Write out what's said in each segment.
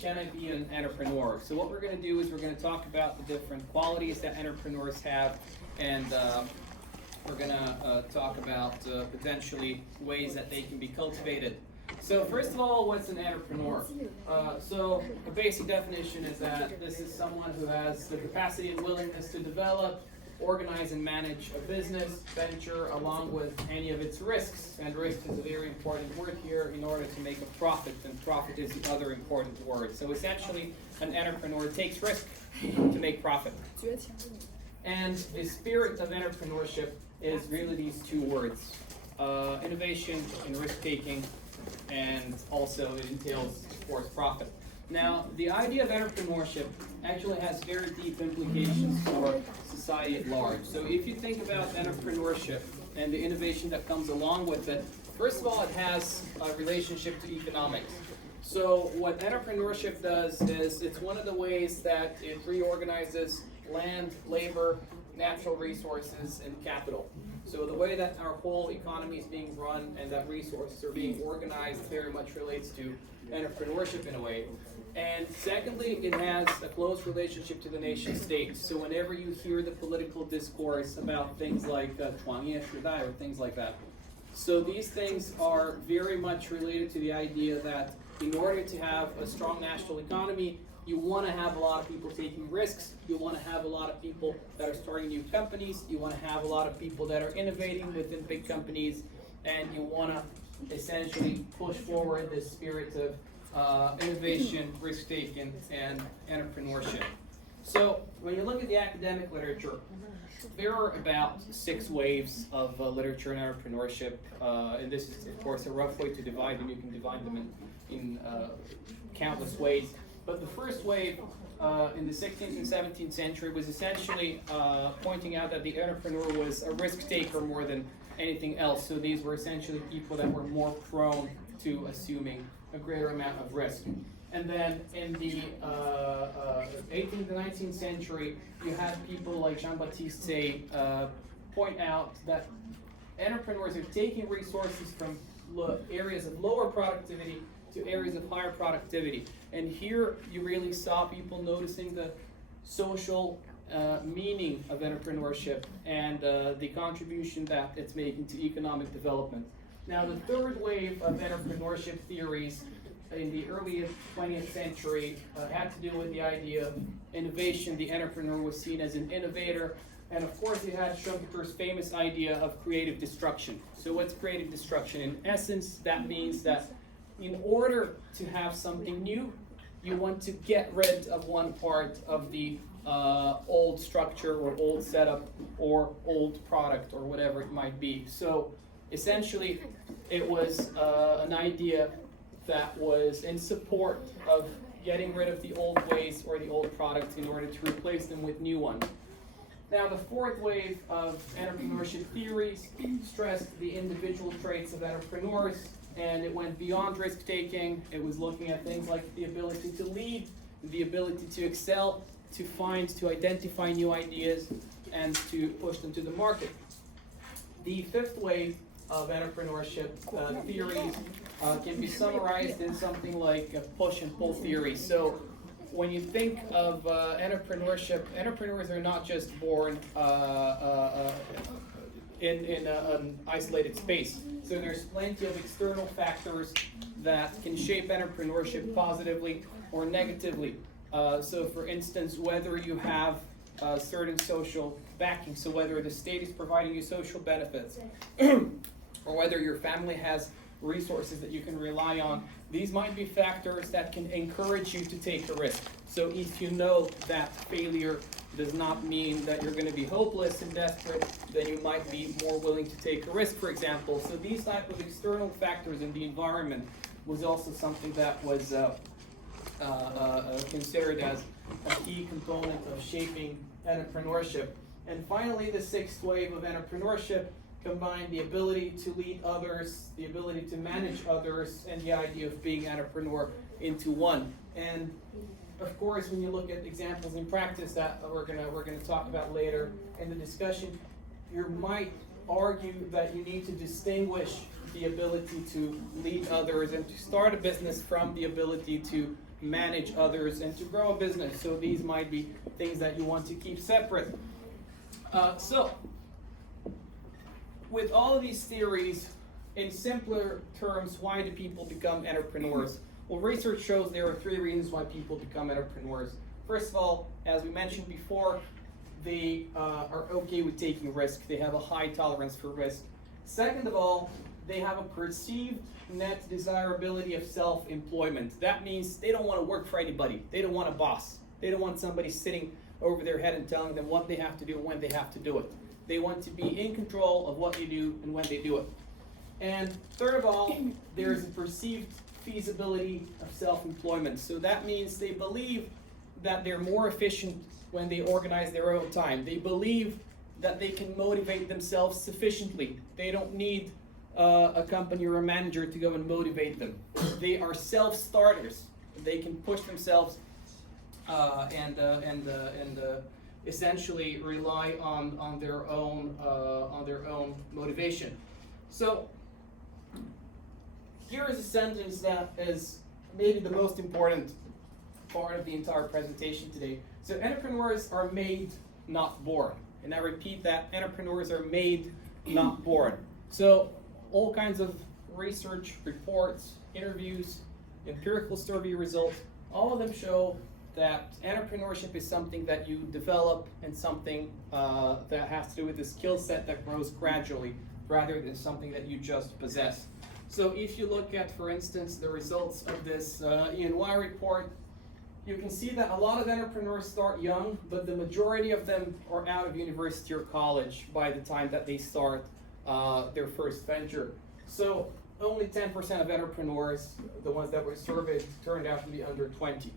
can I be an entrepreneur? So what we're going to do is we're going to talk about the different qualities that entrepreneurs have, and we're going to talk about potentially ways that they can be cultivated. So first of all, what's an entrepreneur? So a basic definition is that this is someone who has the capacity and willingness to develop, organize and manage a business venture along with any of its risks. And risk is a very important word here in order to make a profit, and profit is the other important word. So essentially, an entrepreneur takes risk to make profit. And the spirit of entrepreneurship is really these two words, innovation and risk-taking, and also it entails, of course, profit. Now, the idea of entrepreneurship actually has very deep implications for society at large. So if you think about entrepreneurship and the innovation that comes along with it, first of all, it has a relationship to economics. So what entrepreneurship does is it's one of the ways that it reorganizes land, labor, natural resources, and capital. So the way that our whole economy is being run and that resources are being organized very much relates to entrepreneurship in a way. And secondly, it has a close relationship to the nation state. So whenever you hear the political discourse about things like or things like that, so these things are very much related to the idea that in order to have a strong national economy, you want to have a lot of people taking risks, you want to have a lot of people that are starting new companies, you want to have a lot of people that are innovating within big companies, and you want to essentially push forward this spirit of innovation, risk-taking, and entrepreneurship. So when you look at the academic literature, there are about 6 waves of literature and entrepreneurship, and this is, of course, a rough way to divide them. You can divide them in countless ways. But the first wave in the 16th and 17th century was essentially pointing out that the entrepreneur was a risk-taker more than anything else. So these were essentially people that were more prone to assuming a greater amount of risk. And then in the 18th and 19th century, you had people like Jean-Baptiste Say point out that entrepreneurs are taking resources from areas of lower productivity to areas of higher productivity. And here you really saw people noticing the social meaning of entrepreneurship and the contribution that it's making to economic development. Now, the third wave of entrepreneurship theories in the early 20th century had to do with the idea of innovation. The entrepreneur was seen as an innovator. And of course, you had Schumpeter's famous idea of creative destruction. So what's creative destruction? In essence, that means that in order to have something new, you want to get rid of one part of the old structure or old setup or old product or whatever it might be. So essentially, it was an idea that was in support of getting rid of the old ways or the old products in order to replace them with new ones. Now, the fourth wave of entrepreneurship theories stressed the individual traits of entrepreneurs, and it went beyond risk-taking. It was looking at things like the ability to lead, the ability to excel, to find, to identify new ideas, and to push them to the market. The fifth wave of entrepreneurship theories can be summarized in something like a push and pull theory. So when you think of entrepreneurship, entrepreneurs are not just born in an isolated space. So there's plenty of external factors that can shape entrepreneurship positively or negatively. So for instance, whether you have certain social backing, so whether the state is providing you social benefits, or whether your family has resources that you can rely on, these might be factors that can encourage you to take a risk. So if you know that failure does not mean that you're going to be hopeless and desperate, then you might be more willing to take a risk, for example. So these type of external factors in the environment was also something that was considered as a key component of shaping entrepreneurship. And finally, the sixth wave of entrepreneurship combined the ability to lead others, the ability to manage others, and the idea of being an entrepreneur into one. And of course, when you look at examples in practice that we're gonna talk about later in the discussion, you might argue that you need to distinguish the ability to lead others and to start a business from the ability to manage others, and to grow a business. So these might be things that you want to keep separate. So with all of these theories, in simpler terms, why do people become entrepreneurs? Well, research shows there are 3 reasons why people become entrepreneurs. First of all, as we mentioned before, they are okay with taking risk. They have a high tolerance for risk. Second of all, they have a perceived net desirability of self-employment. That means they don't want to work for anybody. They don't want a boss. They don't want somebody sitting over their head and telling them what they have to do and when they have to do it. They want to be in control of what they do and when they do it. And third of all, there's a perceived feasibility of self-employment. So that means they believe that they're more efficient when they organize their own time. They believe that they can motivate themselves sufficiently. They don't need a company or a manager to go and motivate them. They are self-starters. They can push themselves and essentially rely on their own motivation. So here is a sentence that is maybe the most important part of the entire presentation today. So entrepreneurs are made, not born. And I repeat that, entrepreneurs are made, not born. So all kinds of research, reports, interviews, empirical survey results, all of them show that entrepreneurship is something that you develop and something that has to do with a skill set that grows gradually rather than something that you just possess. So if you look at, for instance, the results of this E&Y report, you can see that a lot of entrepreneurs start young, but the majority of them are out of university or college by the time that they start their first venture. So only 10% of entrepreneurs, the ones that were surveyed, turned out to be under 20.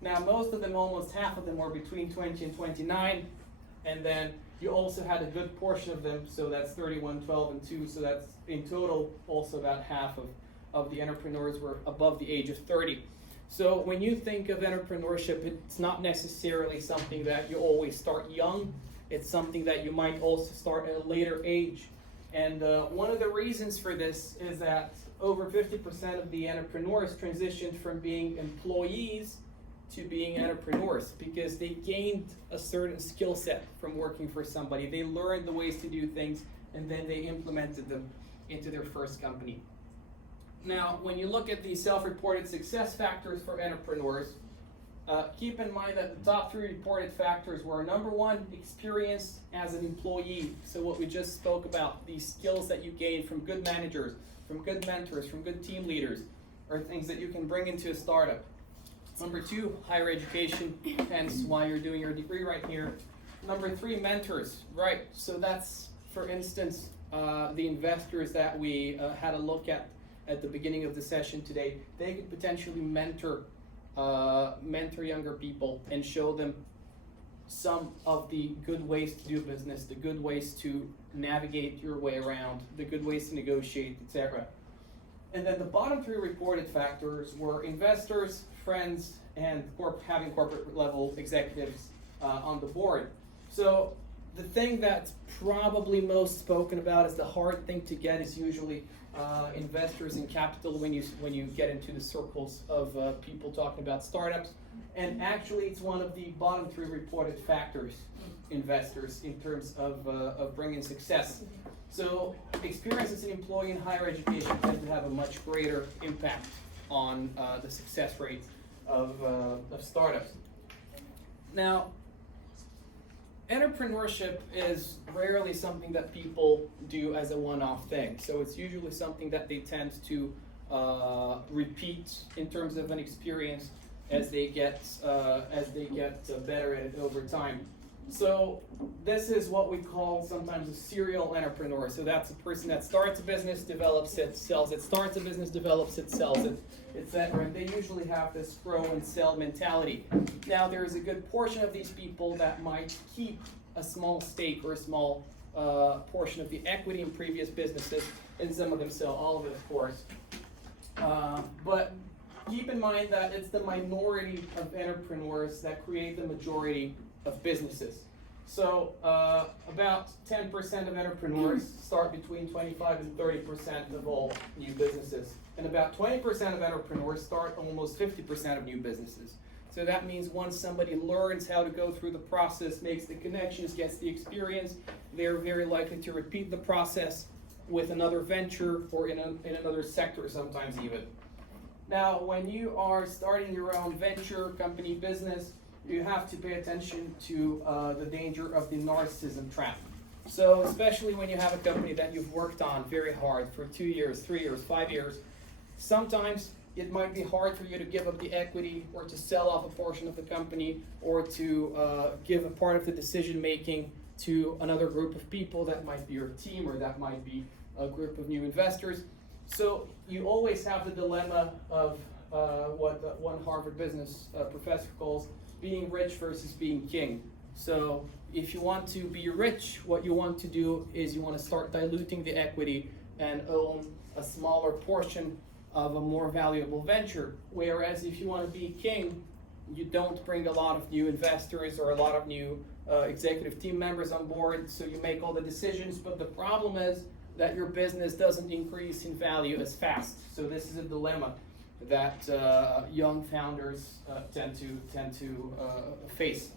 Now most of them, almost half of them, were between 20 and 29, and then you also had a good portion of them, so that's 31, 12, and 2, so that's in total also about half of the entrepreneurs were above the age of 30. So when you think of entrepreneurship, it's not necessarily something that you always start young. It's something that you might also start at a later age. And one of the reasons for this is that over 50% of the entrepreneurs transitioned from being employees to being entrepreneurs because they gained a certain skill set from working for somebody. They learned the ways to do things and then they implemented them into their first company. Now, when you look at the self-reported success factors for entrepreneurs, keep in mind that the top 3 reported factors were: number 1, experience as an employee. So what we just spoke about, these skills that you gain from good managers, from good mentors, from good team leaders, are things that you can bring into a startup. Number 2, higher education, hence why you're doing your degree right here. Number 3, mentors, right? So that's, for instance, the investors that we had a look at the beginning of the session today. They could potentially mentor younger people and show them some of the good ways to do business, the good ways to navigate your way around, the good ways to negotiate, etc. And then the bottom 3 reported factors were investors, friends, and having corporate level executives on the board. So the thing that's probably most spoken about as the hard thing to get is usually investors and capital when you get into the circles of people talking about startups. And actually it's one of the bottom 3 reported factors, investors, in terms of bringing success. So experience as an employee in higher education tends to have a much greater impact on the success rate of startups. Now, entrepreneurship is rarely something that people do as a one-off thing. So it's usually something that they tend to repeat in terms of an experience as they get better at it over time. So this is what we call sometimes a serial entrepreneur. So that's a person that starts a business, develops it, sells it, starts a business, develops it, sells it, etc. And they usually have this grow and sell mentality. Now there is a good portion of these people that might keep a small stake or a small portion of the equity in previous businesses, and some of them sell all of it, of course. But keep in mind that it's the minority of entrepreneurs that create the majority of businesses. So about 10% of entrepreneurs start between 25 and 30% of all new businesses. And about 20% of entrepreneurs start almost 50% of new businesses. So that means once somebody learns how to go through the process, makes the connections, gets the experience, they're very likely to repeat the process with another venture or in another sector sometimes even. Now, when you are starting your own venture, company, business, you have to pay attention to the danger of the narcissism trap. So especially when you have a company that you've worked on very hard for 2 years, 3 years, 5 years, sometimes it might be hard for you to give up the equity or to sell off a portion of the company or to give a part of the decision making to another group of people. That might be your team or that might be a group of new investors. So you always have the dilemma of what one Harvard business professor calls being rich versus being king. So if you want to be rich, what you want to do is you want to start diluting the equity and own a smaller portion of a more valuable venture. Whereas if you want to be king, you don't bring a lot of new investors or a lot of new executive team members on board, so you make all the decisions, but the problem is that your business doesn't increase in value as fast. So this is a dilemma that young founders tend to face.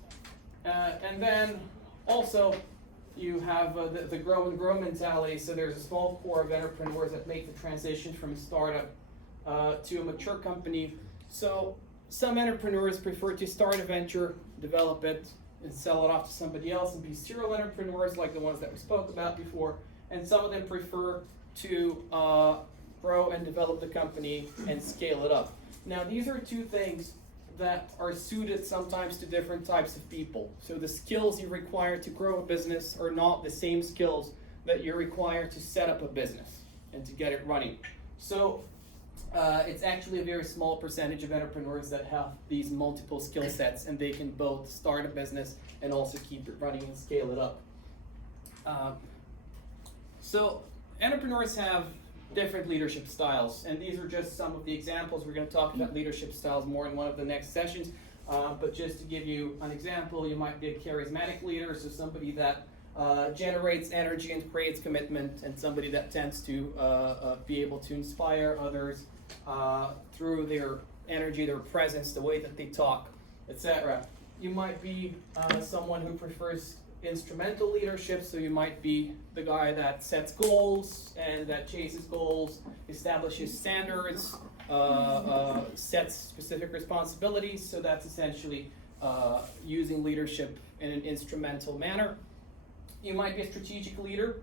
And then also you have the grow and grow mentality. So there's a small core of entrepreneurs that make the transition from a startup to a mature company. So some entrepreneurs prefer to start a venture, develop it, and sell it off to somebody else and be serial entrepreneurs like the ones that we spoke about before. And some of them prefer to grow and develop the company and scale it up. Now, these are two things that are suited sometimes to different types of people. So the skills you require to grow a business are not the same skills that you require to set up a business and to get it running. So it's actually a very small percentage of entrepreneurs that have these multiple skill sets, and they can both start a business and also keep it running and scale it up. So entrepreneurs have different leadership styles, and these are just some of the examples. We're going to talk about leadership styles more in one of the next sessions, but just to give you an example, you might be a charismatic leader, so somebody that generates energy and creates commitment, and somebody that tends to be able to inspire others through their energy, their presence, the way that they talk, etc. You might be someone who prefers instrumental leadership, so you might be the guy that sets goals and that chases goals, establishes standards, sets specific responsibilities, so that's essentially using leadership in an instrumental manner. You might be a strategic leader,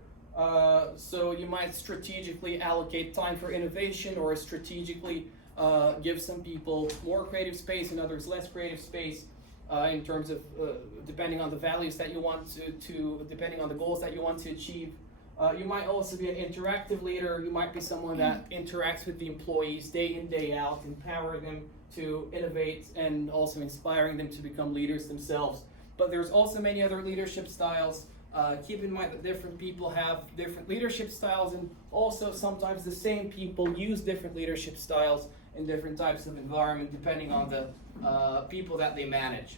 so you might strategically allocate time for innovation or strategically give some people more creative space and others less creative space. In terms of depending on the values that you want to depending on the goals that you want to achieve. You might also be an interactive leader. You might be someone that interacts with the employees day in, day out, empowering them to innovate and also inspiring them to become leaders themselves. But there's also many other leadership styles. Keep in mind that different people have different leadership styles, and also sometimes the same people use different leadership styles in different types of environment depending on the people that they manage.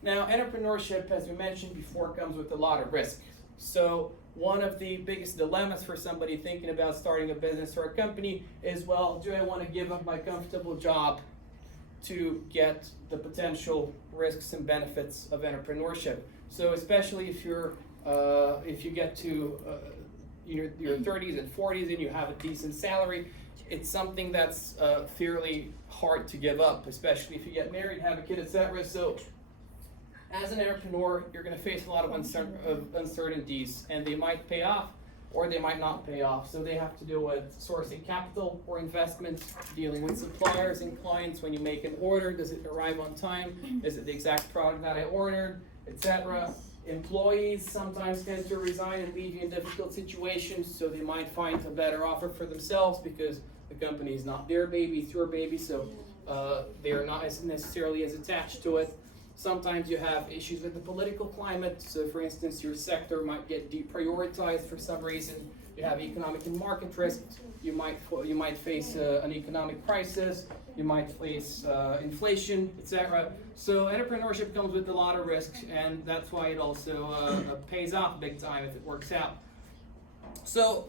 Now, entrepreneurship, as we mentioned before, comes with a lot of risk. So one of the biggest dilemmas for somebody thinking about starting a business or a company is, well, do I want to give up my comfortable job to get the potential risks and benefits of entrepreneurship? So especially if you get to your 30s and 40s and you have a decent salary, it's something that's fairly hard to give up, especially if you get married, have a kid, etc. So as an entrepreneur, you're going to face a lot of uncertainties, and they might pay off or they might not pay off. So they have to deal with sourcing capital or investments, dealing with suppliers and clients. When you make an order, does it arrive on time? Is it the exact product that I ordered, etc.? Employees sometimes tend to resign and leave you in difficult situations, so they might find a better offer for themselves because the company is not their baby, it's your baby, so they are not necessarily as attached to it. Sometimes you have issues with the political climate, so for instance, your sector might get deprioritized for some reason. You have economic and market risk. You might face an economic crisis. You might face inflation, etc. So entrepreneurship comes with a lot of risks, and that's why it also pays off big time if it works out. So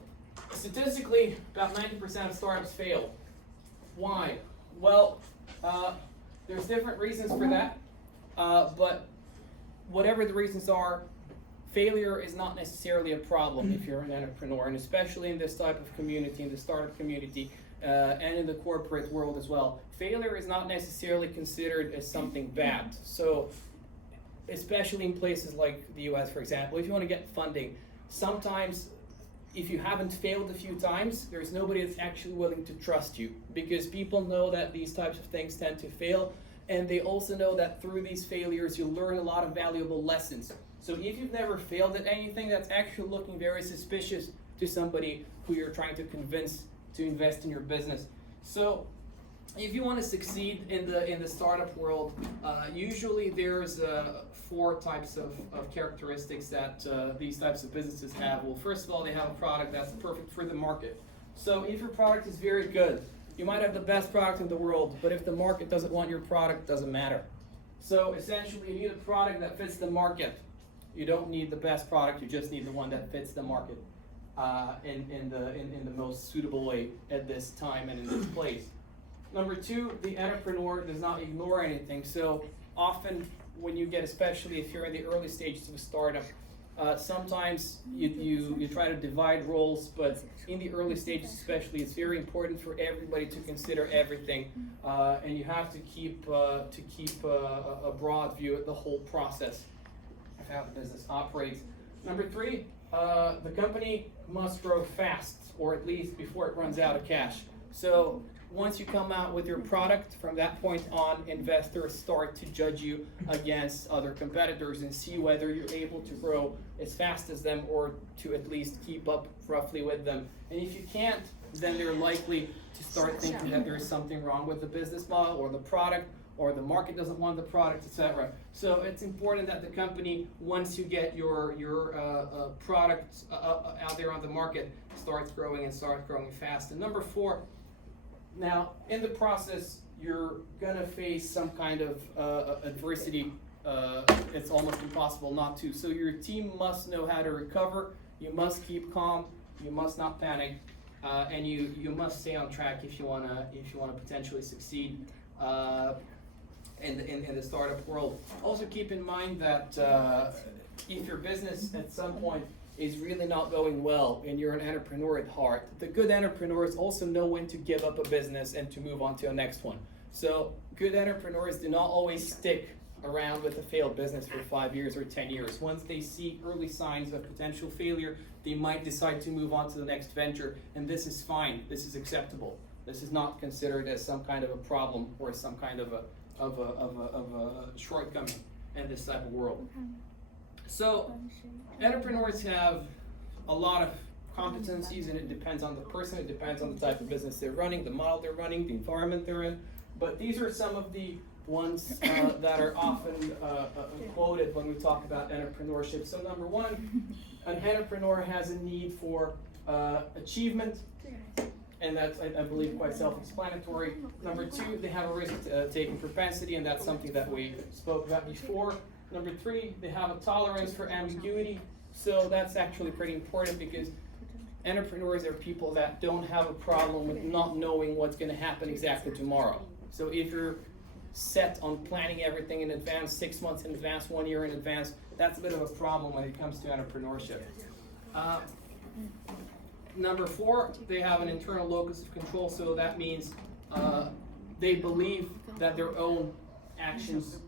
statistically, about 90% of startups fail. Why? Well, there's different reasons for that, but whatever the reasons are, failure is not necessarily a problem if you're an entrepreneur, and especially in this type of community, in the startup community, and in the corporate world as well. Failure is not necessarily considered as something bad. So, especially in places like the US, for example, if you want to get funding, sometimes if you haven't failed a few times, there's nobody that's actually willing to trust you, because people know that these types of things tend to fail, and they also know that through these failures you learn a lot of valuable lessons. So if you've never failed at anything, that's actually looking very suspicious to somebody who you're trying to convince to invest in your business. So if you want to succeed in the startup world, usually there's 4 types of characteristics that these types of businesses have. Well, first of all, they have a product that's perfect for the market. So if your product is very good, you might have the best product in the world, but if the market doesn't want your product, it doesn't matter. So essentially, you need a product that fits the market. You don't need the best product, you just need the one that fits the market in the most suitable way at this time and in this place. Number 2, the entrepreneur does not ignore anything. So often when you get, especially if you're in the early stages of a startup, sometimes you try to divide roles, but in the early stages especially, it's very important for everybody to consider everything, and you have to keep a broad view of the whole process of how the business operates. Number 3, the company must grow fast, or at least before it runs out of cash. So once you come out with your product, from that point on, investors start to judge you against other competitors and see whether you're able to grow as fast as them or to at least keep up roughly with them. And if you can't, then they're likely to start thinking that there's something wrong with the business model or the product, or the market doesn't want the product, etc. So it's important that the company, once you get your product out there on the market, starts growing fast. And number 4, now in the process, you're gonna face some kind of adversity. It's almost impossible not to. So your team must know how to recover. You must keep calm. You must not panic, and you must stay on track if you wanna potentially succeed in the startup world. Also keep in mind that if your business at some point is really not going well and you're an entrepreneur at heart, the good entrepreneurs also know when to give up a business and to move on to a next one. So good entrepreneurs do not always stick around with a failed business for 5 years or 10 years. Once they see early signs of potential failure, they might decide to move on to the next venture, and this is fine. This is acceptable. This is not considered as some kind of a problem or some kind of a shortcoming in this type of world. So entrepreneurs have a lot of competencies, and it depends on the person, it depends on the type of business they're running, the model they're running, the environment they're in. But these are some of the ones that are often quoted when we talk about entrepreneurship. So number 1, an entrepreneur has a need for achievement, and that's, I believe, quite self-explanatory. Number 2, they have a risk-taking propensity, and that's something that we spoke about before. Number 3, they have a tolerance for ambiguity. So that's actually pretty important, because entrepreneurs are people that don't have a problem with not knowing what's going to happen exactly tomorrow. So if you're set on planning everything in advance, 6 months in advance, 1 year in advance, that's a bit of a problem when it comes to entrepreneurship. Number 4, they have an internal locus of control, so that means they believe that their own actions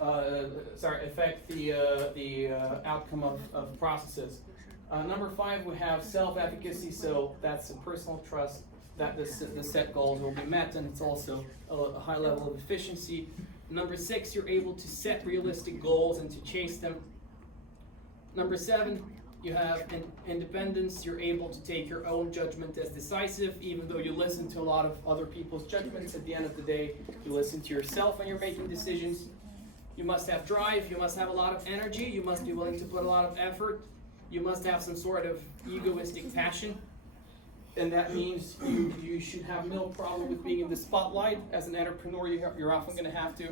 affect the outcome of processes. Number 5, we have self-efficacy, so that's a personal trust that the set goals will be met, and it's also a high level of efficiency. Number 6, you're able to set realistic goals and to chase them. Number 7, you have independence. You're able to take your own judgment as decisive, even though you listen to a lot of other people's judgments. At the end of the day, you listen to yourself when you're making decisions. You must have drive. You must have a lot of energy. You must be willing to put a lot of effort. You must have some sort of egoistic passion. And that means you should have no problem with being in the spotlight. As an entrepreneur, you're often going to have to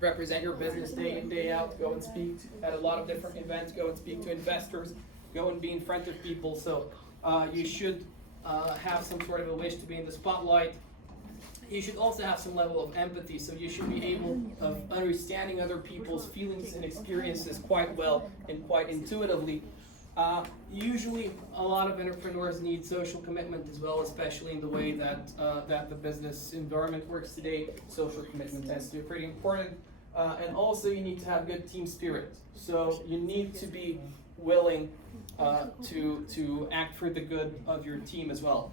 represent your business day in, day out, go and speak at a lot of different events, go and speak to investors, go and be in front of people. So you should have some sort of a wish to be in the spotlight. You should also have some level of empathy, so you should be able of understanding other people's feelings and experiences quite well and quite intuitively. Usually, a lot of entrepreneurs need social commitment as well, especially in the way that that the business environment works today. Social commitment tends to be pretty important, and also you need to have good team spirit. So you need to be willing to act for the good of your team as well.